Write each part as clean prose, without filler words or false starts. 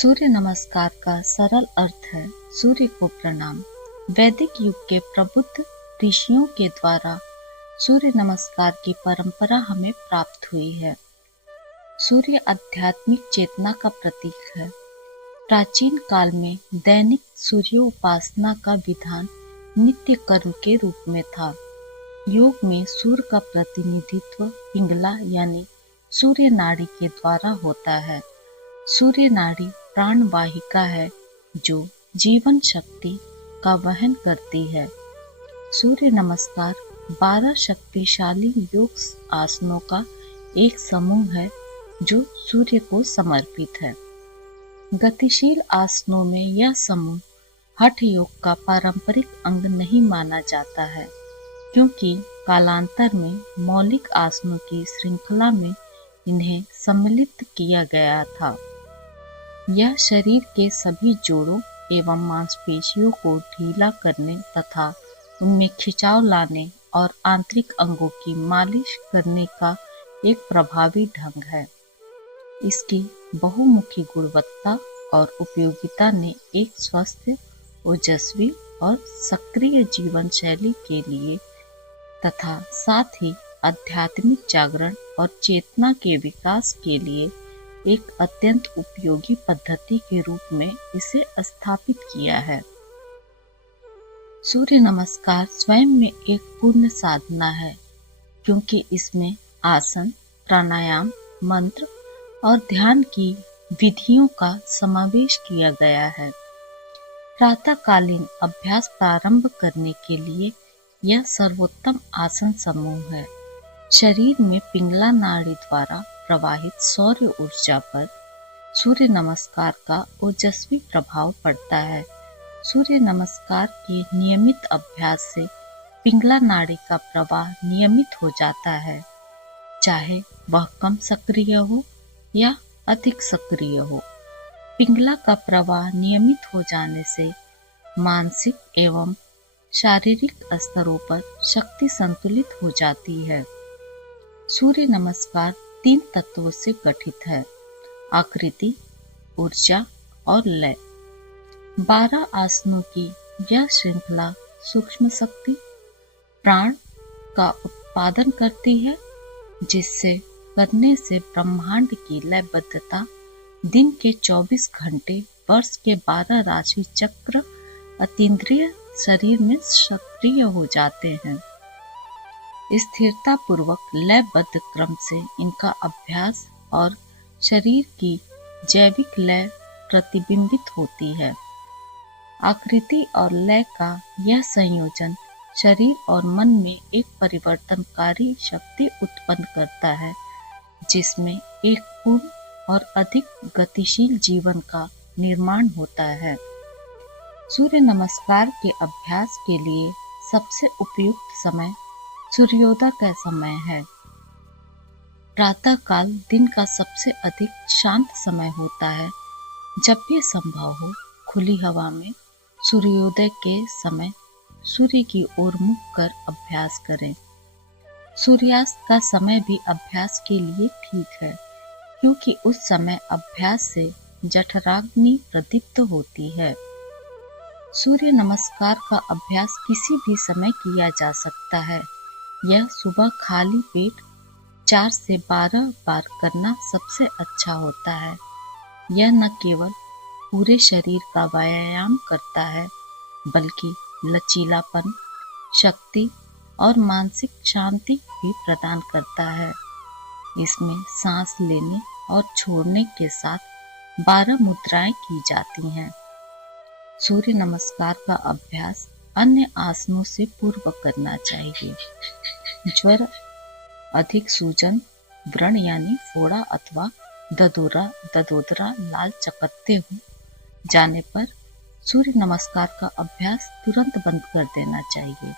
सूर्य नमस्कार का सरल अर्थ है सूर्य को प्रणाम। वैदिक युग के प्रबुद्ध ऋषियों के द्वारा सूर्य नमस्कार की परंपरा हमें प्राप्त हुई है। सूर्य आध्यात्मिक चेतना का प्रतीक है। प्राचीन काल में दैनिक सूर्योपासना का विधान नित्य कर्म के रूप में था। योग में सूर्य का प्रतिनिधित्व पिंगला यानी सूर्य नाड़ी के द्वारा होता है। सूर्य नाड़ी प्राण वाहिका है जो जीवन शक्ति का वहन करती है। सूर्य नमस्कार 12 शक्तिशाली योग आसनों का एक समूह है जो सूर्य को समर्पित है। गतिशील आसनों में यह समूह हठ योग का पारंपरिक अंग नहीं माना जाता है, क्योंकि कालांतर में मौलिक आसनों की श्रृंखला में इन्हें सम्मिलित किया गया था। यह शरीर के सभी जोड़ों एवं मांसपेशियों को ढीला करने तथा उनमें खिंचाव लाने और आंतरिक अंगों की मालिश करने का एक प्रभावी ढंग है। इसकी बहुमुखी गुणवत्ता और उपयोगिता ने एक स्वस्थ, ओजस्वी और सक्रिय जीवन शैली के लिए तथा साथ ही आध्यात्मिक जागरण और चेतना के विकास के लिए एक अत्यंत उपयोगी पद्धति के रूप में इसे स्थापित किया है। सूर्य नमस्कार स्वयं में एक पूर्ण साधना है, क्योंकि इसमें आसन, प्राणायाम, मंत्र और ध्यान की विधियों का समावेश किया गया है। प्रातःकालीन अभ्यास प्रारंभ करने के लिए यह सर्वोत्तम आसन समूह है। शरीर में पिंगला नाड़ी द्वारा प्रवाहित सौर ऊर्जा पर सूर्य नमस्कार का ओजस्वी प्रभाव पड़ता है। सूर्य नमस्कार के नियमित अभ्यास से पिंगला नाड़ी का प्रवाह नियमित हो जाता है, चाहे वह कम सक्रिय हो या अधिक सक्रिय हो। पिंगला का प्रवाह नियमित हो जाने से मानसिक एवं शारीरिक स्तरों पर शक्ति संतुलित हो जाती है। सूर्य नमस्कार 3 तत्वों से गठित है: आकृति, ऊर्जा और लय। 12 आसनों की यह श्रृंखला सूक्ष्म शक्ति, प्राण का उत्पादन करती है, जिससे करने से ब्रह्मांड की लयबद्धता दिन के 24 घंटे वर्ष के 12 राशि चक्र अतीन्द्रिय शरीर में सक्रिय हो जाते हैं। स्थिरता पूर्वक लयबद्ध क्रम से इनका अभ्यास और शरीर की जैविक लय प्रतिबिंबित होती है। आकृति और लय का यह संयोजन शरीर और मन में एक परिवर्तनकारी शक्ति उत्पन्न करता है, जिसमें एक पूर्ण और अधिक गतिशील जीवन का निर्माण होता है। सूर्य नमस्कार के अभ्यास के लिए सबसे उपयुक्त समय सूर्योदय का समय है। प्रातः काल दिन का सबसे अधिक शांत समय होता है। जब भी संभव हो, खुली हवा में सूर्योदय के समय सूर्य की ओर मुख कर अभ्यास करें। सूर्यास्त का समय भी अभ्यास के लिए ठीक है, क्योंकि उस समय अभ्यास से जठराग्नि प्रदीप्त होती है। सूर्य नमस्कार का अभ्यास किसी भी समय किया जा सकता है। यह सुबह खाली पेट 4 से 12 बार करना सबसे अच्छा होता है। यह न केवल पूरे शरीर का व्यायाम करता है, बल्कि लचीलापन, शक्ति और मानसिक शांति भी प्रदान करता है। इसमें सांस लेने और छोड़ने के साथ 12 मुद्राएं की जाती हैं। सूर्य नमस्कार का अभ्यास अन्य आसनों से पूर्व करना चाहिए। ज्वर, अधिक सूजन, व्रण यानी फोड़ा अथवा ददोदरा लाल चकत्ते हो जाने पर सूर्य नमस्कार का अभ्यास तुरंत बंद कर देना चाहिए।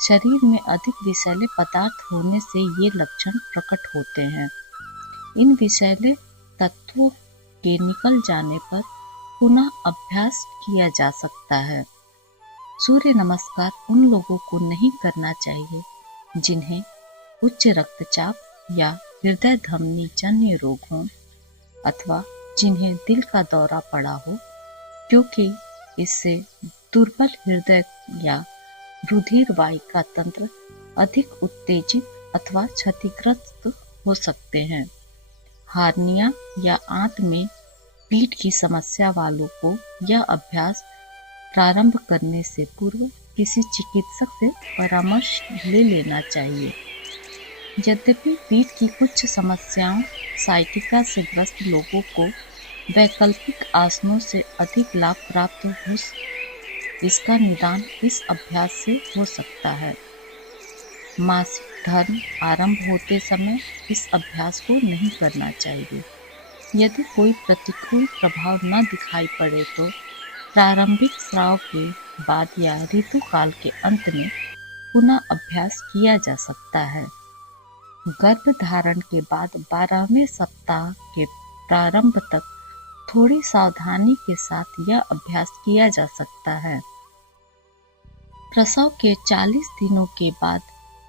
शरीर में अधिक विषैले पदार्थ होने से ये लक्षण प्रकट होते हैं। इन विषैले तत्वों के निकल जाने पर पुनः अभ्यास किया जा सकता है। सूर्य नमस्कार उन लोगों को नहीं करना चाहिए जिन्हें उच्च रक्तचाप या हृदय धमनी जन्य रोग हों अथवा जिन्हें दिल का दौरा पड़ा हो, क्योंकि इससे दुर्बल हृदय या रुधिर वाहिका तंत्र अधिक उत्तेजित अथवा क्षतिग्रस्त हो सकते हैं। हार्निया या आंत में पीठ की समस्या वालों को यह अभ्यास प्रारंभ करने से पूर्व किसी चिकित्सक से परामर्श ले लेना चाहिए। यद्यपि पीठ की कुछ समस्याओं साइटिका से ग्रस्त लोगों को वैकल्पिक आसनों से अधिक लाभ प्राप्त हो, इसका निदान इस अभ्यास से हो सकता है। मासिक धर्म आरंभ होते समय इस अभ्यास को नहीं करना चाहिए। यदि कोई प्रतिकूल प्रभाव न दिखाई पड़े तो प्रारंभिक स्राव के बाद या ऋतुकाल के अंत में पुनः अभ्यास किया जा सकता है। गर्भधारण के बाद 12वें सप्ताह के प्रारंभ तक थोड़ी सावधानी के साथ यह अभ्यास किया जा सकता है। प्रसव के 40 दिनों के बाद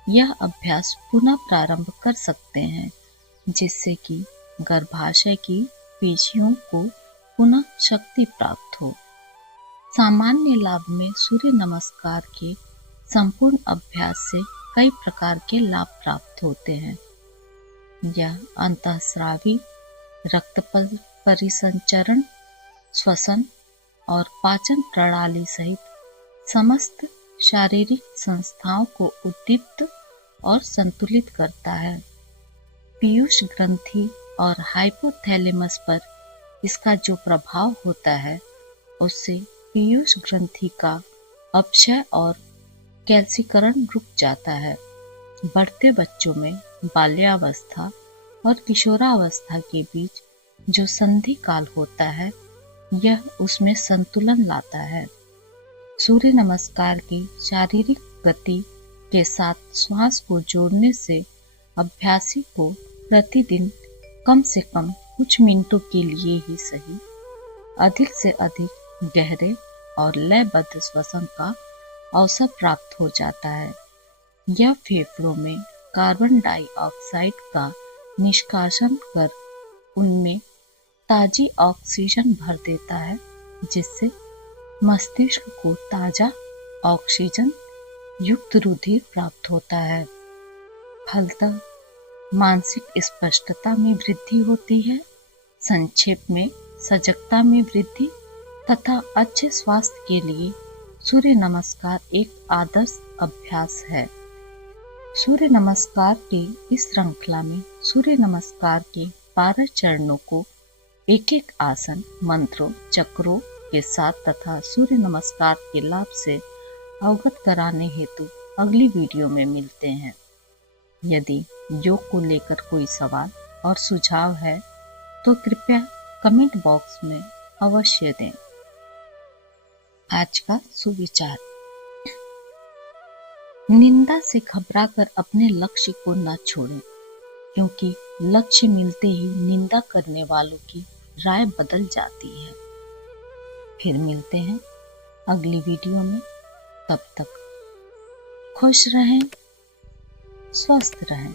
यह अभ्यास पुनः प्रारंभ कर सकते हैं, जिससे कि गर्भाशय की पेशियों को पुनः शक्ति प्राप्त हो। सामान्य लाभ में सूर्य नमस्कार के संपूर्ण अभ्यास से कई प्रकार के लाभ प्राप्त होते हैं। यह अंतःस्रावी रक्त परिसंचरण, श्वसन और पाचन प्रणाली सहित समस्त शारीरिक संस्थाओं को उद्दीप्त और संतुलित करता है। पीयूष ग्रंथि और हाइपोथैलेमस पर इसका जो प्रभाव होता है, उससे पीयूष ग्रंथि का अपक्षय और कैल्सीकरण रुक जाता है। बढ़ते बच्चों में बाल्यावस्था और किशोरावस्था के बीच जो संधि काल होता है, यह उसमें संतुलन लाता है। सूर्य नमस्कार की शारीरिक गति के साथ श्वास को जोड़ने से अभ्यासी को प्रतिदिन कम से कम कुछ मिनटों के लिए ही सही, अधिक से अधिक गहरे और लयबद्ध श्वसन का अवसर प्राप्त हो जाता है। यह फेफड़ों में कार्बन डाइऑक्साइड का निष्कासन कर उनमें ताजी ऑक्सीजन भर देता है, जिससे मस्तिष्क को ताजा ऑक्सीजन युक्त रुधिर प्राप्त होता है। फलतः मानसिक स्पष्टता में वृद्धि होती है, संक्षेप में सजगता में वृद्धि तथा अच्छे स्वास्थ्य के लिए सूर्य नमस्कार एक आदर्श अभ्यास है। सूर्य नमस्कार के इस श्रृंखला में सूर्य नमस्कार के 12 चरणों को एक एक आसन, मंत्रों, चक्रों के साथ तथा सूर्य नमस्कार के लाभ से अवगत कराने हेतु अगली वीडियो में मिलते हैं। यदि योग को लेकर कोई सवाल और सुझाव है तो कृपया कमेंट बॉक्स में अवश्य दें। आज का सुविचार: निंदा से घबराकर अपने लक्ष्य को न छोड़ें, क्योंकि लक्ष्य मिलते ही निंदा करने वालों की राय बदल जाती है। फिर मिलते हैं अगली वीडियो में। तब तक खुश रहें, स्वस्थ रहें।